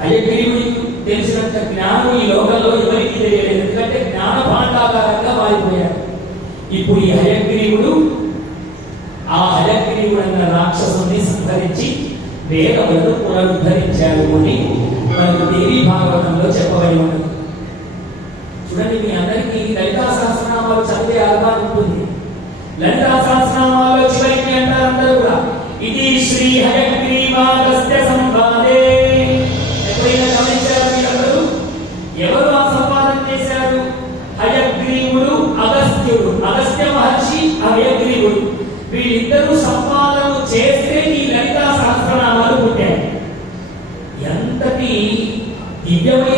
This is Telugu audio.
హయగ్రీవుడు తెలిసినంత జ్ఞానం ఈ లోకంలో ఎవరికి తెలియలేదు, ఎందుకంటే జ్ఞాన భాండాగారంగా మారిపోయాడు. ఇప్పుడు ఈ హయగ్రీవుడు ఆ హయగ్రీవుడు అన్న రాక్షసుని సంహరించి వేదములను పునరుద్ధరించాడు అని మనకు దేవి భాగవతంలో చెప్పబడి ఉన్నది. చూడండి, మీ అందరికీ లలితా సహస్రనామాలు చదివే అలవాటు ఉంటుంది. లలితా సహస్రనామాల్లో చివరికి అంటారు అందరూ కూడా ఇది శ్రీ హయగ్రీవాగస్త్య సంవాదే. ఎప్పుడైనా గమనించారు మీరందరూ? ఎవరు ఆ సంవాదం చేశారు? హయగ్రీవుడు, అగస్త్యుడు. అగస్త్య మహర్షి, హయగ్రీవుడు, వీళ్ళిద్దరూ సంవాదం చేస్తే ఈ లలితా సహస్రనామాలు పుట్టాయి. ఎంతటి దివ్యమైన